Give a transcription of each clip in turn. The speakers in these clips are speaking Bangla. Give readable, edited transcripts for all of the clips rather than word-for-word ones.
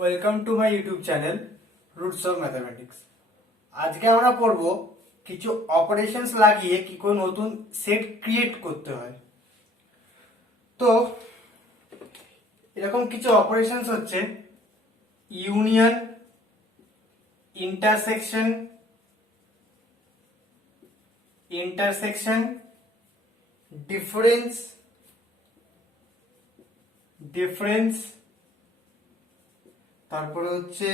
Welcome to my YouTube channel roots of mathematics. আজকে আমরা পড়ব কিছু অপারেশনস লাগিয়ে কি করে নতুন সেট ক্রিয়েট করতে হয়। তো এরকম কিছু অপারেশনস হচ্ছে ইউনিয়ন, ইন্টারসেকশন, ডিফারেন্স, তারপরে হচ্ছে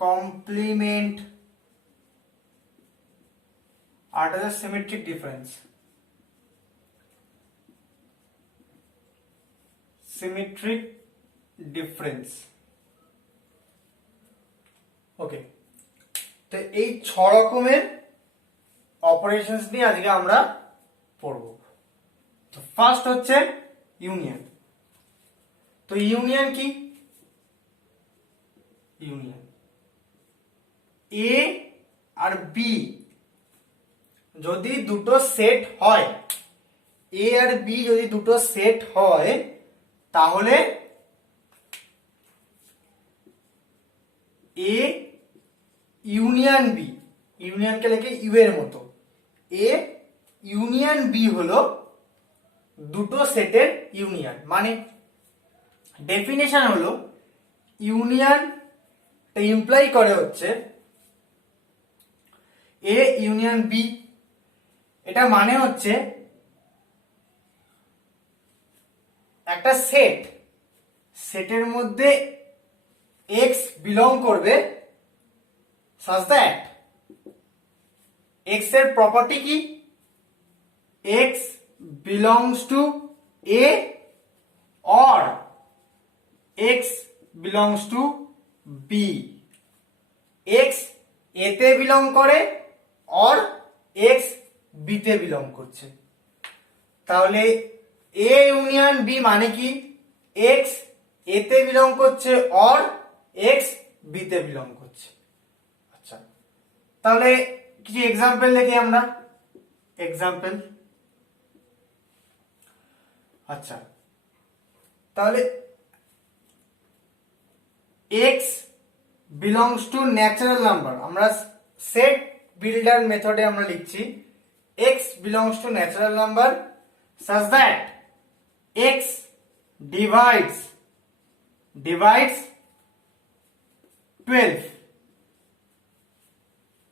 কমপ্লিমেন্ট আর একটা সিমেট্রিক ডিফারেন্স। ওকে, তো এই 6 রকমের অপারেশনস নিয়ে আজকে আমরা পড়ব। তো ফার্স্ট হচ্ছে ইউনিয়ন। তো ইউনিয়ন কি? ইউনিয়ন এ আর বি যদি দুটো সেট হয়, এ আর বি যদি দুটো সেট হয়, তাহলে এ ইউনিয়ন বি, ইউনিয়নকে লেখে ইউ এর মতো, এ ইউনিয়ন বি হলো দুটো সেটের ইউনিয়ন। মানে ডেফিনেশন হলো ইউনিয়ন ইমপ্লাই করে হচ্ছে এ ইউনিয়ন বি। এটা মানে হচ্ছে একটা সেটের মধ্যে এক্স বিলং করবে such that এক্স এর প্রপার্টি কি? X belongs to A or x belongs to b, x a তে বিলং করে or x b তে বিলং করছে। তাহলে a ইউনিয়ন b মানে কি? x a তে বিলং করছে or x b তে বিলং করছে। আচ্ছা, তাহলে কিছু এক্সাম্পল দেখি আমরা। এক্সাম্পল, আচ্ছা তাহলে x belongs to natural number, আমরা সেট বিল্ডার মেথডে আমরা লিখছি x belongs to natural number such that x divides 12।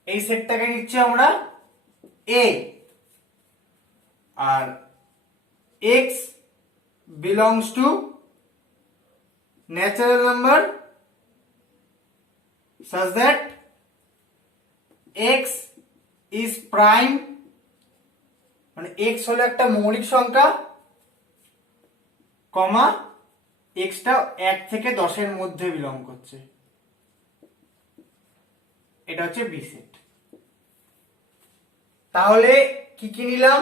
এই সেটটাকে নিচ্ছি আমরা a, R x belongs to natural number such that x is prime, মানে x হলো একটা মৌলিক সংখ্যা, কমা x টা 1 থেকে 10 এর মধ্যে বিলং করছে। এটা হচ্ছে বি সেট। তাহলে কি কি নিলাম?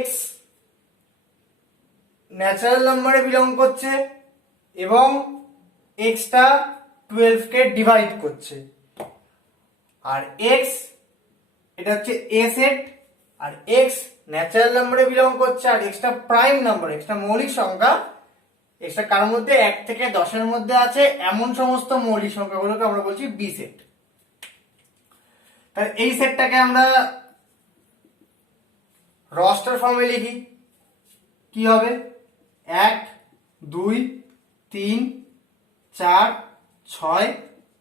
x ন্যাচারাল নাম্বারে বিলং করছে এবং x টা 12 কে ডিভাইড করছে, আর x এটা হচ্ছে a সেট, আর x ন্যাচারাল নাম্বারে বিলং করছে, আর x টা প্রাইম নাম্বার, x টা মৌলিক সংখ্যা, x টা কার মধ্যে 1 থেকে 10 এর মধ্যে আছে, এমন সমস্ত মৌলিক সংখ্যাগুলোকে আমরা বলছি বি সেট। তাহলে এই সেটটাকে আমরা রস্টার ফর্মে লিখি। কি হবে? 1 2 3 4 6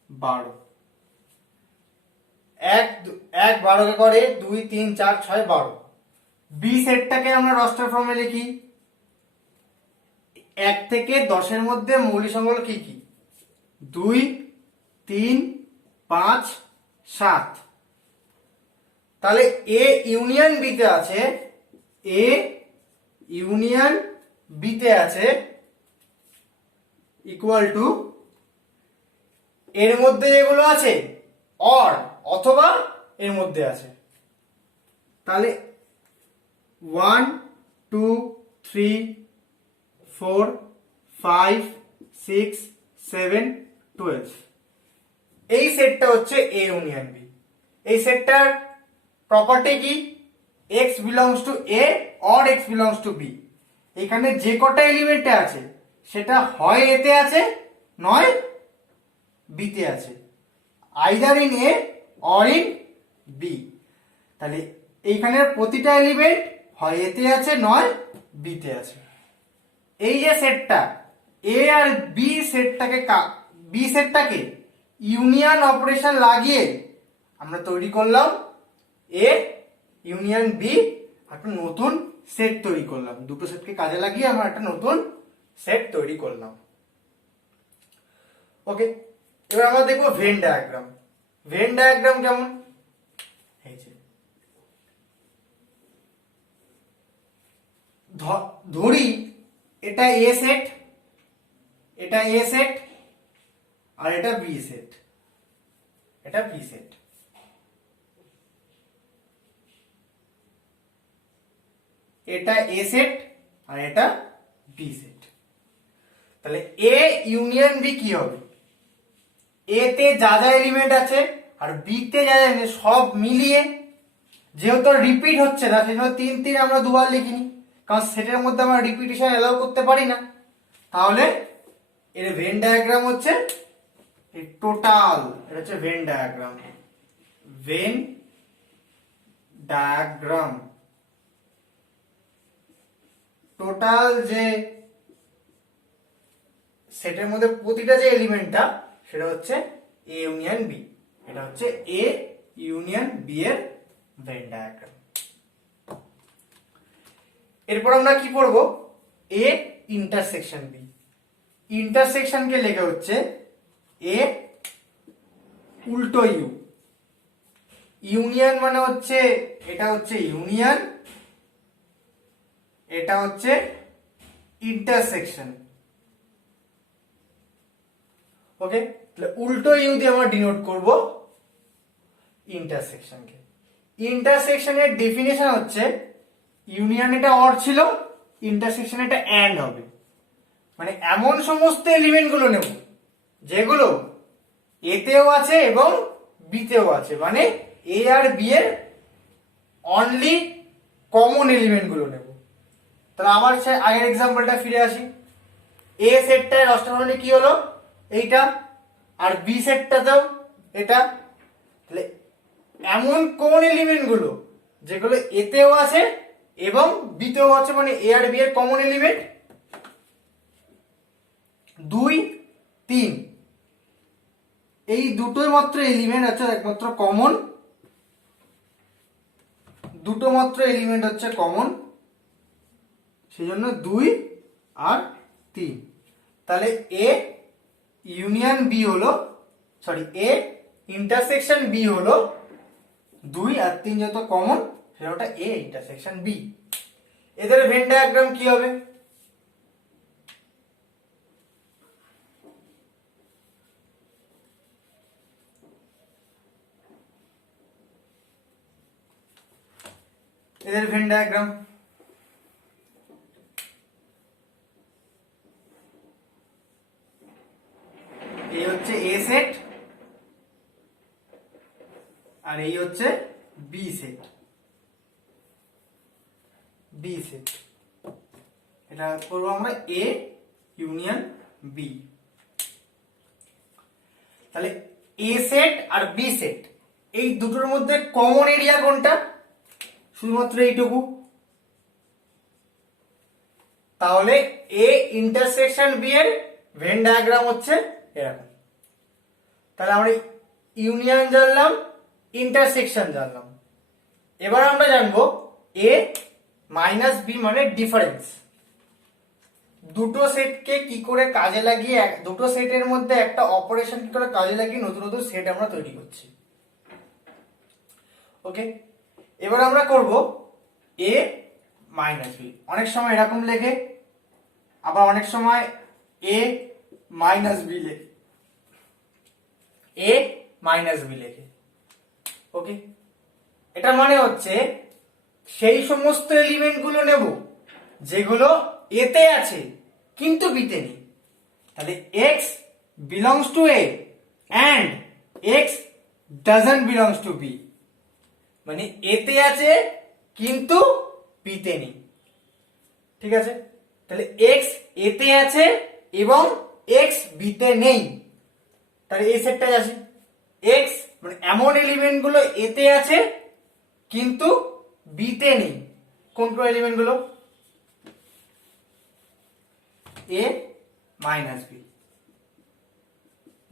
12, 1 12 কে করে 2 3 4 6 12। বি সেটটাকে আমরা রস্টার ফর্মে লিখি। 1 থেকে 10 এর মধ্যে মৌলিক সংখ্যাগুলো কি কি? 2 3 5 7। তাহলে এ ইউনিয়ন বি তে আছে, এ ইউনিয়ন বি তে আছে ইকুয়াল টু এর মধ্যে যেগুলো আছে অর অথবা এর মধ্যে আছে। তাহলে 1 2 3 4 5 6 7 12, এই সেটটা হচ্ছে এ ইউনিয়ন বি। এই সেটটার প্রপার্টি কি? x belongs to a or x belongs to b, এখানে যে কটা এলিমেন্টে আছে সেটা হয় a তে আছে নয় b তে আছে, either in a or in b। তাহলে এইখানের প্রতিটা এলিমেন্ট হয় a তে আছে নয় b তে আছে। এই যে সেটটা a আর b সেটটাকে ইউনিয়ন অপারেশন লাগিয়ে আমরা তৈরি করলাম a ইউনিয়ন b, একটা নতুন সেট তৈরি করলাম। দুটো সেটকে কাজে লাগিয়ে আমরা একটা নতুন সেট তৈরি করলাম। ওকে, এবার আমরা দেখবো ভেন ডায়াগ্রাম। ভেন ডায়াগ্রাম কেমন, এই যে ধরি এটা এ সেট, এটা এ সেট, আর এটা বি সেট, এটা বি সেট। এটা এ সেট আর এটা বি সেট। তাহলে এ ইউনিয়ন বি কি হবে, এ তে যা যা এলিমেন্ট আছে আর বি তে যা যা সব মিলিয়ে, যেহেতু রিপিট হচ্ছে না সেই জন্য 3 3 আমরা দুবার লিখিনি, কারণ সেটের মধ্যে আমরা রিপিটিশন এলাও করতে পারি না। তাহলে এর ভেন ডায়াগ্রাম হচ্ছে এই টোটাল, এটা হচ্ছে Venn diagram. Venn diagram total যে সেটের মধ্যে প্রতিটা যে এলিমেন্টটা সেটা হচ্ছে এ ইউনিয়ন বি, এটা হচ্ছে এ ইউনিয়ন বি এর ভেন ডায়াগ্রাম। এরপর আমরা কি পড়ব, এ ইন্টারসেকশন বি। ইন্টারসেকশনকে লেখা হচ্ছে এ উল্টো ইউ, ইউনিয়ন মানে হচ্ছে এটা হচ্ছে ইউনিয়ন, এটা হচ্ছে ইন্টারসেকশন। ওকে, তাহলে উল্টো ইউ দিয়ে আমরা ডিনোট করব ইন্টারসেকশনকে। ইন্টারসেকশনের ডেফিনেশন হচ্ছে ইউনিয়ন এটা অর ছিল, ইন্টারসেকশন এটা অ্যান্ড হবে। মানে এমন সমস্ত এলিমেন্ট গুলো নেব যেগুলো এ তেও আছে এবং বি তেও আছে, মানে এ আর বি এর অনলি কমন এলিমেন্ট গুলো নেব। তাহলে আমার আগের এক্সাম্পলটা ফিরে আসি, এ সেটটায় অষ্টমানি কি হলো এইটা, আর বি সেটটাতেও এটা। তাহলে এমন কোন এলিমেন্ট গুলো যেগুলো এতেও আছে এবং বিতেও আছে, মানে এ আর বি এর কমন এলিমেন্ট 2 3, এই দুটোই মাত্র এলিমেন্ট আছে একমাত্র কমন, দুটো মাত্র এলিমেন্ট হচ্ছে কমন, সেই জন্য 2 আর 3। তাহলে এ ইউনিয়ন বি হলো, সরি এ ইন্টারসেকশন বি হলো 2 আর 3 যত কমন সেটা ওটা এ ইন্টারসেকশন বি। এদের ভেন ডায়াগ্রাম কি হবে, এদের ভেন ডায়াগ্রাম এই হচ্ছে এ সেট আর এই হচ্ছে বি সেট, বি সেট। এটা করবো আমরা এ ইউনিয়ন বি। তাহলে এ সেট আর বি সেট এই দুটোর মধ্যে কমন এরিয়া কোনটা, শুধুমাত্র এইটুকু। তাহলে এ ইন্টারসেকশন বি এর ভেন ডায়াগ্রাম হচ্ছে এরকম। তাহলে আমরা ইউনিয়ন জানলাম, ইন্টারসেকশন জানলাম। এবার আমরা জানবো এ মাইনাস বি মানে ডিফারেন্স। দুটো সেটকে কি করে কাজে লাগিয়ে, দুটো সেটের মধ্যে একটা অপারেশন কি করে কাজে লাগিয়ে নতুন নতুন সেট আমরা তৈরি করছি। ওকে, এবার আমরা করব এ মাইনাস বি। অনেক সময় এরকম লেখে, আবার অনেক সময় এ মাইনাস বি লেখে, এ মাইনাস বি লেখে। ওকে, এটা মানে হচ্ছে সেই সমস্ত এলিমেন্ট গুলো নেব যেগুলো এতে আছে কিন্তু বিতে নেই। তাহলে x belongs to a and x doesn't belongs to b, মানে এতে আছে কিন্তু বিতে নেই। ঠিক আছে, তাহলে এক্স এতে আছে এবং এক্স বিতে নেই। তাহলে এই সেটটায় আসি। এক্স মানে এমন এলিমেন্ট গুলো এতে আছে কিন্তু বিতে নেই। কোন কোন এলিমেন্ট গুলো? এ মাইনাস বি।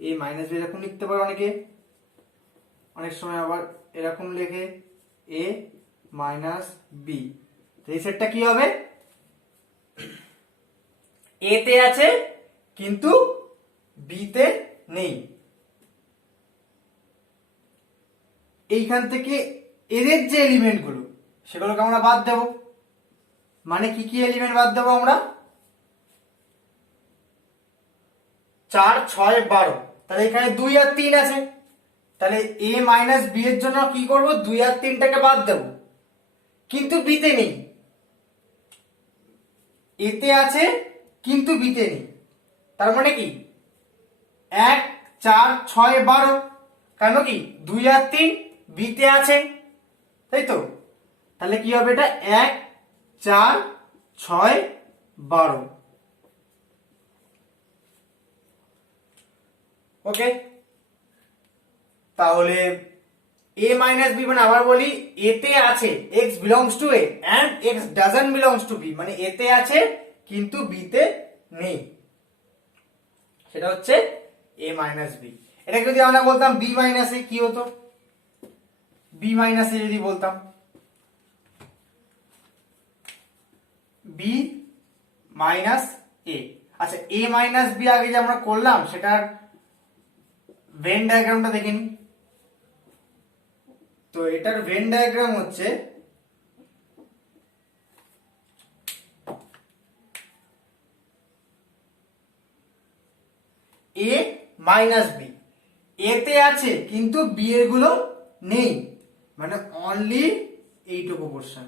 এ মাইনাস বি এরকম লিখতে পারো অনেকে, অনেক সময় আবার এরকম লেখে এ মাইনাস বি। এই সেটটা কি হবে? এতে আছে কিন্তু বিতে নেই। এইখান থেকে এদের যে এলিমেন্ট গুলো সেগুলোকে আমরা বাদ দেব। মানে কি কি এলিমেন্ট বাদ দেবো আমরা? 4, 6, 12। তাহলে এখানে 2 আর 3 আছে, তাহলে এ মাইনাস বি এর জন্য কি করব? 2 আর 3টাকে বাদ দেব, কিন্তু বিতে নেই। এতে আছে কিন্তু বিতে নেই, তার মানে কি 1, 4, 6, 12। কেন কি 2 আর 3 বিতে আছে, তাই তো? তাহলে কি হবে এটা? 1, 4, 6, 12। ওকে, তাহলে a মাইনাস বি মানে আবার বলি, এতে আছে x belongs to a and x doesn't belongs to b, মানে এতে আছে কিন্তু b তে নেই, সেটা হচ্ছে a মাইনাস বি। এটাকে যদি আমরা বলতাম b মাইনাস a কি হতো? b মাইনাস a যদি বলতাম b মাইনাস a। আচ্ছা, a মাইনাস b আগে যে আমরা করলাম সেটার ভেন ডায়াগ্রামটা দেখে নিই। তো এটার ভেন ডায়াগ্রাম হচ্ছে a মাইনাস বি। এতে আছে কিন্তু বি এর গুলো নেই, মানে অনলি এইটুকু পোরশন।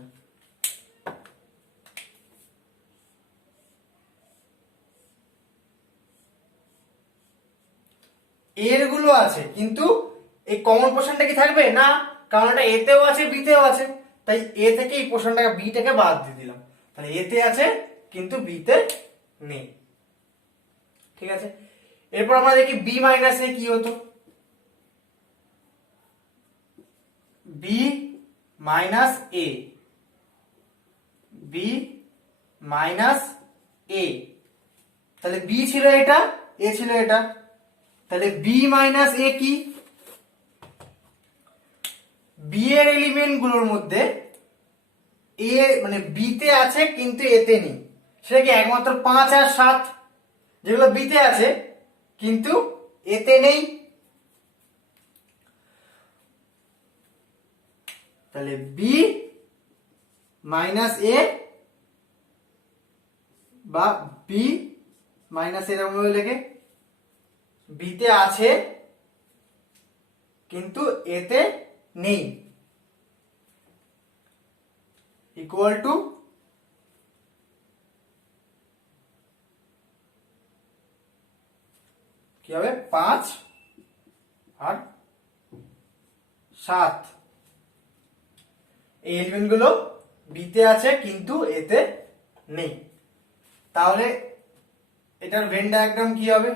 এর গুলো আছে কিন্তু এই কমন পোরশনটা কি থাকবে না? কারণ এটা এতেও আছে বিতেও আছে, তাই এ থেকে এই পোরশনটাকে বিটাকে বাদ দিয়ে দিলাম। তাহলে এতে আছে কিন্তু বিতে নেই। ঠিক আছে, এরপর আমরা দেখি বি মাইনাস এ কি হতো। বি মাইনাস এ, বি মাইনাস এ। তাহলে বি ছিল এটা, এ ছিল এটা, তাহলে বি মাইনাস এ কি? বি এর এলিমেন্ট গুলোর মধ্যে এ মানে বি তে আছে কিন্তু এতে নেই, সেটা কি একমাত্র 5 আর 7, যেগুলো বিতে আছে কিন্তু এতে নেই। তাহলে বি মাইনাস এ বা বি মাইনাস এরকম ভাবে লেখে, বিতে আছে কিন্তু এতে নেই, ইকুয়াল টু কি হবে? 5 আর 7। এই এলিমেন্ট গুলো বিতে আছে কিন্তু এতে নেই। তাহলে এটার ভেন ডায়াগ্রাম কি হবে?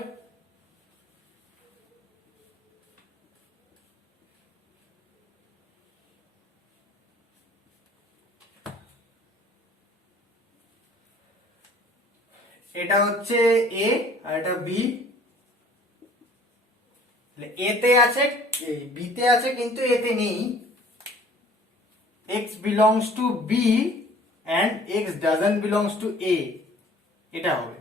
এটা হচ্ছে এ আর এটা বি। এতে আছে বিতে আছে কিন্তু এতে নেই, x belongs to b and x doesn't belongs to a, এটা হবে।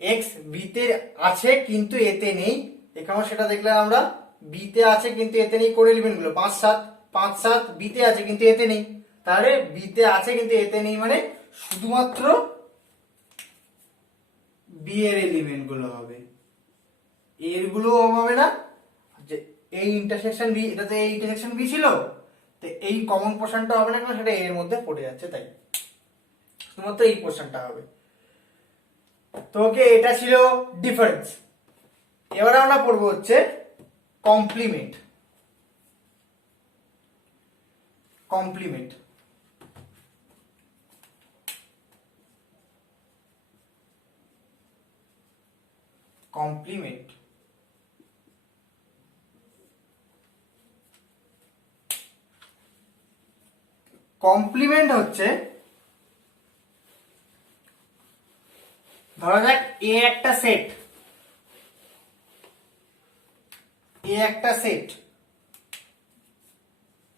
x বিতে আছে কিন্তু এতে নেই, এখানেও সেটা দেখলাম আমরা, বিতে আছে কিন্তু এতে নেই। কোন এলিমেন্ট গুলো? 5, 7, 5, 7 বিতে আছে কিন্তু এতে নেই। তাহলে বিতে আছে কিন্তু এতে নেই মানে শুধুমাত্র বি এর এলিমেন্ট গুলো হবে, এর গুলো হবে না। যে এই ইন্টারসেকশন বি, এটাতে এই ইন্টারসেকশন বি ছিল, তো এই কমন পোরশনটা হবে না কারণ সেটা এর মধ্যে পড়ে যাচ্ছে, তাই শুধুমাত্র এই পোরশনটা হবে। তো ওকে, এটা ছিল ডিফারেন্স। এবারে আমরা পড়বো হচ্ছে কমপ্লিমেন্ট। Complement complement. কমপ্লিমেন্ট হচ্ছে, ধরা যাক এ একটা সেট, এ একটা সেট,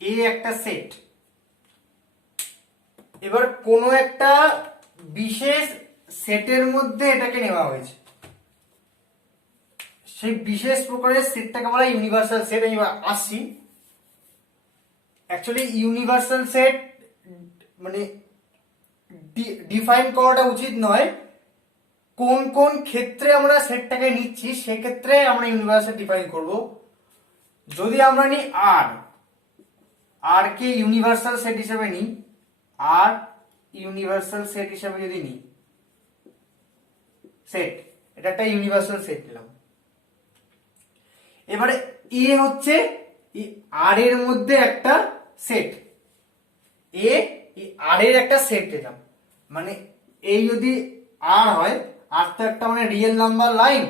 এ একটা সেট। এবার কোনো একটা বিশেষ সেটের মধ্যে এটাকে নেওয়া হয়েছে, সেই বিশেষ প্রকারের সেটটাকে বলা হয় ইউনিভার্সাল সেট। আমি আসছি, অ্যাকচুয়ালি ইউনিভার্সাল সেট মানে ডিফাইন করাটা উচিত নয়, কোন কোন ক্ষেত্রে আমরা সেটটাকে নিচ্ছি সেক্ষেত্রে আমরা ইউনিভার্সাল ডিফাইন করব। যদি আমরা নিই আর, আর কে ইউনিভার্সাল সেট হিসেবে নিই, আর ইউনিভার্সাল সেট হিসেবে যদি নিই, সেট, এটা একটা ইউনিভার্সাল সেট নিলাম। এবারে এ হচ্ছে আর এর মধ্যে একটা সেট, এ আর এর একটা সেট নিলাম, মানে এই যদি আর হয়, আর তো একটা মানে রিয়েল নাম্বার লাইন,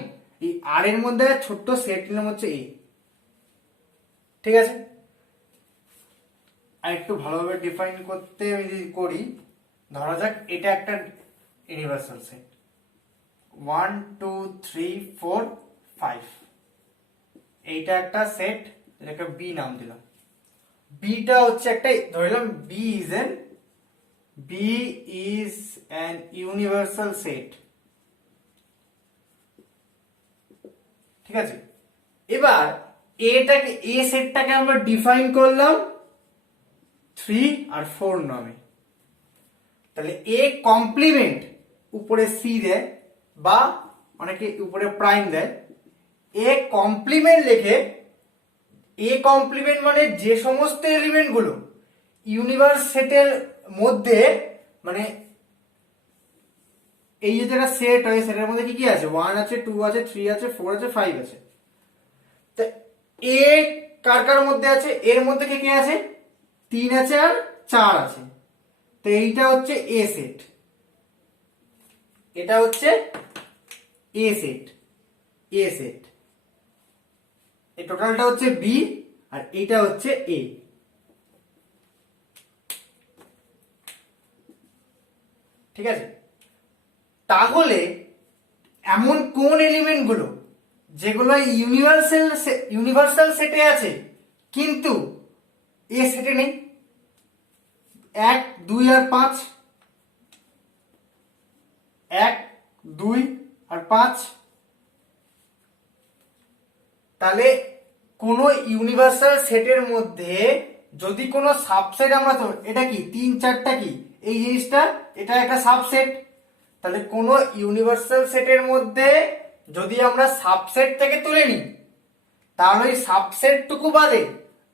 এই আর এর মধ্যে ছোট্ট সেট নিলাম হচ্ছে এ। ঠিক আছে, আর একটু ভালোভাবে ডিফাইন করতে আমি যদি করি, ধরা যাক এটা একটা ইউনিভার্সাল সেট, 1 2 3 4 5, এইটা একটা সেট, এটাকে বি নাম দিলাম। বিটা হচ্ছে একটা, ধরলাম B is an universal set. ঠিক আছে, এবার এটাকে, এ সেটটাকে আমরা ডিফাইন করলাম 3 আর 4 নামে। তাহলে এ কমপ্লিমেন্ট, উপরে সি দেয় বা অনেকে উপরে প্রাইম দেয়, এ কমপ্লিমেন্ট লিখে, এ কমপ্লিমেন্ট মানে যে সমস্ত এলিমেন্ট গুলো ইউনিভার্স সেটের মধ্যে, মানে এই যে যেটা সেট হয় সেটার মধ্যে কি কি আছে, 1 আছে, 2 আছে, 3 আছে, 4 আছে, 5 আছে। তো এ কার কার মধ্যে আছে, এর মধ্যে কি কি আছে, 3 আছে আর 4 আছে। তো এইটা হচ্ছে এ সেট, এটা হচ্ছে এ সেট, এ সেট। এই টোটালটা হচ্ছে বি আর এইটা হচ্ছে এ। ঠিক আছে, তাহলে এমন কোন এলিমেন্ট গুলো যেগুলো ইউনিভার্সাল সেটে আছে কিন্তু এ সেটে নেই, 1 2 আর 5, 1 2 আর 5। তাহলে কোন ইউনিভার্সাল সেটের মধ্যে যদি কোনো সাবসেট আমরা, তো এটা কি 3 4টা কি এই জিনিসটা, এটা একটা সাবসেট। তাহলে কোন ইউনিভার্সাল সেটের মধ্যে যদি আমরা সাবসেট থেকে তুলে নিই, তাহলে ওই সাবসেটটুকু বাদে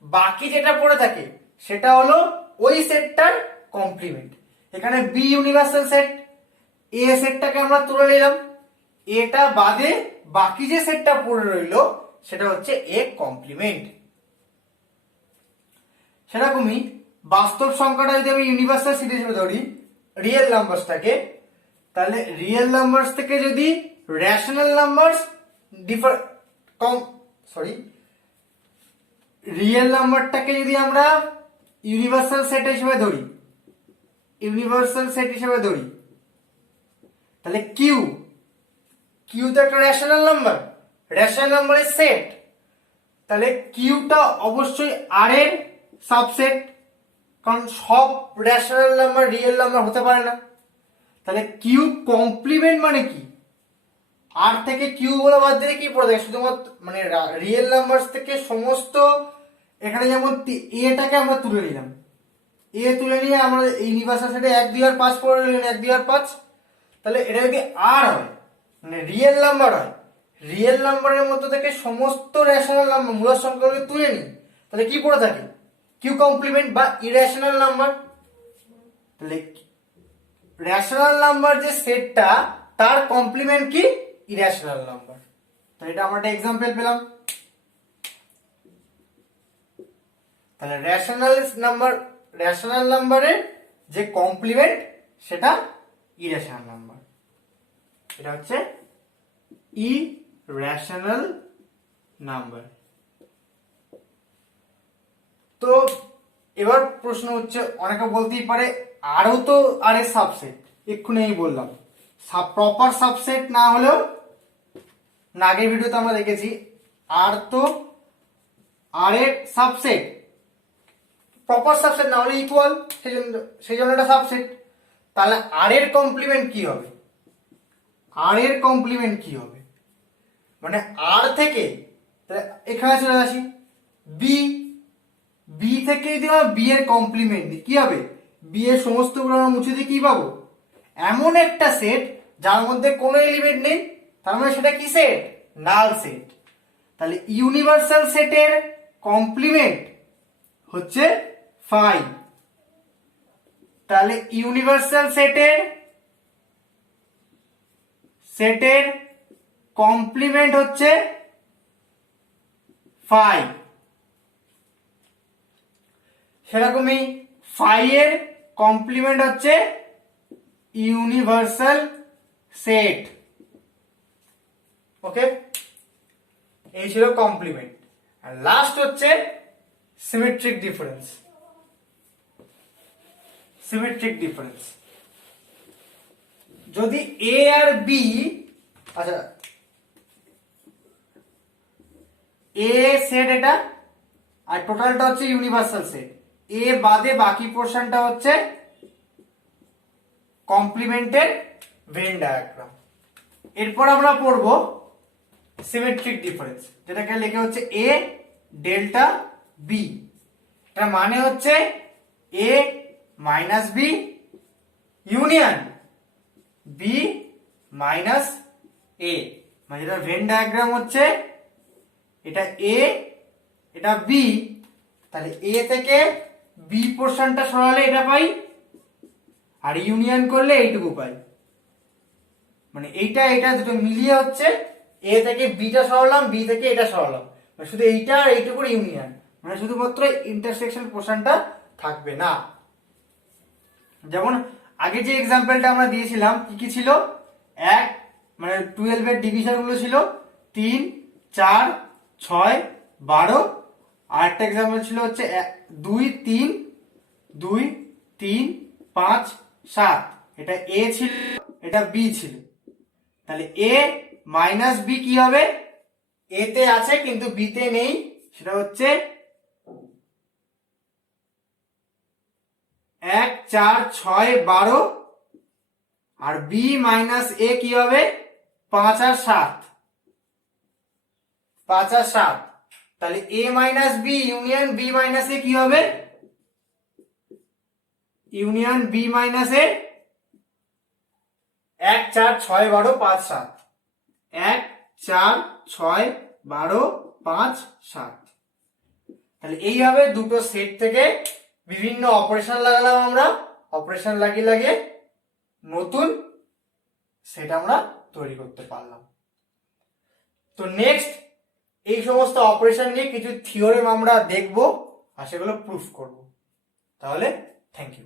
বাকি যেটা পড়ে থাকে সেটা হলো ওই সেটটার কমপ্লিমেন্ট। এখানে বি ইউনিভার্সাল সেট, এ সেটটাকে আমরা তুলে নিলাম, এটা বাদে বাকি যে সেটটা পড়ে রইলো সেটা হচ্ছে এ কমপ্লিমেন্ট। সেরকমই বাস্তব সংখ্যাটা যদি আমি ইউনিভার্সাল সেট হিসেবে ধরি, রিয়েল নাম্বারসটাকে, তাহলে রিয়েল নাম্বারস থেকে যদি রেশনাল নাম্বারস রিয়েল নাম্বারটাকে যদি আমরা ইউনিভার্সাল সেট হিসেবে ধরি, ইউনিভার্সাল সেট হিসেবে ধরি, তাহলে কিউ, কিউ তো একটা রেশনাল নাম্বার, রেশনাল নাম্বারের সেট। তাহলে কিউটা অবশ্যই আর এর সাবসেট, কারণ সব রেশনাল নাম্বার রিয়েল নাম্বার হতে পারে না। তাহলে কিউ কমপ্লিমেন্ট মানে কি, আর থেকে কিউ বলে বাদ দিলে কি পড়ে থাকে, শুধুমাত্র মানে রিয়েল নাম্বার থেকে সমস্ত, এখানে যেমন এটাকে আমরা তুলে নিলাম, এ তুলে নিয়ে আমরা ইউনিভার্সাল সেটে 1 2 আর 5 পড়ে নিলাম, 1 2 আর 5। তাহলে এটা যদি আর হয় মানে রিয়েল নাম্বার হয়, রিয়েল নাম্বারের মধ্যে থেকে সমস্ত রেশনাল নাম্বার মূল সংখ্যাগুলোকে তুলে নিই, তাহলে কি পড়ে থাকে, কিউ কমপ্লিমেন্ট বা ইরেশনাল নাম্বার। তাহলে রেশনাল নাম্বার যে সেটটা তার কমপ্লিমেন্ট কি, ইরেশনাল নাম্বার। তো এটা আমরা একটা এক্সাম্পল পেলাম। তাহলে রেশনাল নাম্বারের যে কমপ্লিমেন্ট সেটা ইরেশনাল নাম্বার, এটা হচ্ছে ই রেশনাল নাম্বার। তো এবার প্রশ্ন হচ্ছে, অনেকে বলতেই পারে আরও তো আর এর সাবসেট, এক্ষুনি আমি বললাম প্রপার সাবসেট না হলেও, আগের ভিডিওতে আমরা দেখেছি আর তো আর এর সাবসেট, প্রপার সাবসেট না হলে ইকুয়াল, সেই জন্য এটা সাবসেট। তাহলে আর এর কমপ্লিমেন্ট কি হবে? আর এর কমপ্লিমেন্ট কি হবে, মানে আর থেকে এখানে চলে আসি, বি, বি থেকে যদি আমরা বি এর কমপ্লিমেন্ট দিই কি হবে? বি এর সমস্ত গুলো আমরা মুছে দিয়ে কি পাবো? এমন একটা সেট যার মধ্যে কোনো এলিমেন্ট নেই, তার মানে সেটা কি সেট? Null set. তাহলে ইউনিভার্সাল সেটের কমপ্লিমেন্ট হচ্ছে 5। তাহলে ইউনিভার্সাল সেটের কমপ্লিমেন্ট হচ্ছে 5। সেরকমই 5 এর কমপ্লিমেন্ট হচ্ছে ইউনিভার্সাল সেট। ওকে, এই ছিল কমপ্লিমেন্ট। আর লাস্ট হচ্ছে সিমেট্রিক ডিফারেন্স। সিমেট্রিক ডিফারেন্স যদি এ আর বি, আচ্ছা এ সেট এটা, আর টোটালটা হচ্ছে ইউনিভার্সাল সেট, এ বাদে বাকি পোর্শনটা হচ্ছে কমপ্লিমেন্টের ভেন ডায়াগ্রাম। এরপর আমরা পড়ব সিমেট্রিক ডিফারেন্স, যেটাকে লেখা হচ্ছে এ ডেল্টা বি। এটা মানে হচ্ছে A minus B union B minus A, মানে যেটা ভেন ডায়াগ্রাম হচ্ছে এটা এ এটা বি, তাহলে এ থেকে বি পোর্শনটা সরালে এটা পাই, আর ইউনিয়ন করলে এইটুকু পাই। মানে এইটা এটা দুটো মিলিয়ে হচ্ছে এ থেকে বিটা সরালাম, বি থেকে এটা সরালাম, মানে শুধু এইটা আর এইটুকুর ইউনিয়ন, মানে শুধুমাত্র ইন্টারসেকশন পোর্শনটা থাকবে না। যেমন আগে যে এক্সাম্পলটা আমরা দিয়েছিলাম কি কি ছিল, এক মানে 12 এর ডিভিশন গুলো ছিল 3, 4, 6, 12, আর একটা এক্সাম্পল ছিল হচ্ছে 2, 3, 2, 3, 5, 7। এটা এ ছিল, এটা বি ছিল। তাহলে এ মাইনাস বি কি হবে? এ তে আছে কিন্তু বি তে নেই, সেটা হচ্ছে 1, 4, 6, 12, আর বি মাইনাস এ কি হবে? 5 আর 7, 5 আর 7। তাহলে A minus B union B minus A কি হবে? Union B minus A 1, 4, 6, 12, 5, 7, 1, 4, 6, 12, 5, 7। তাহলে এইভাবে দুটো সেট থেকে বিভিন্ন অপারেশন লাগালাম আমরা, অপারেশন লাগিয়ে নতুন সেট আমরা তৈরি করতে পারলাম। তো নেক্সট এই সমস্ত অপারেশন নিয়ে কিছু থিওরেম আমরা দেখব আর সেগুলো প্রুফ করব। তাহলে থ্যাংক ইউ।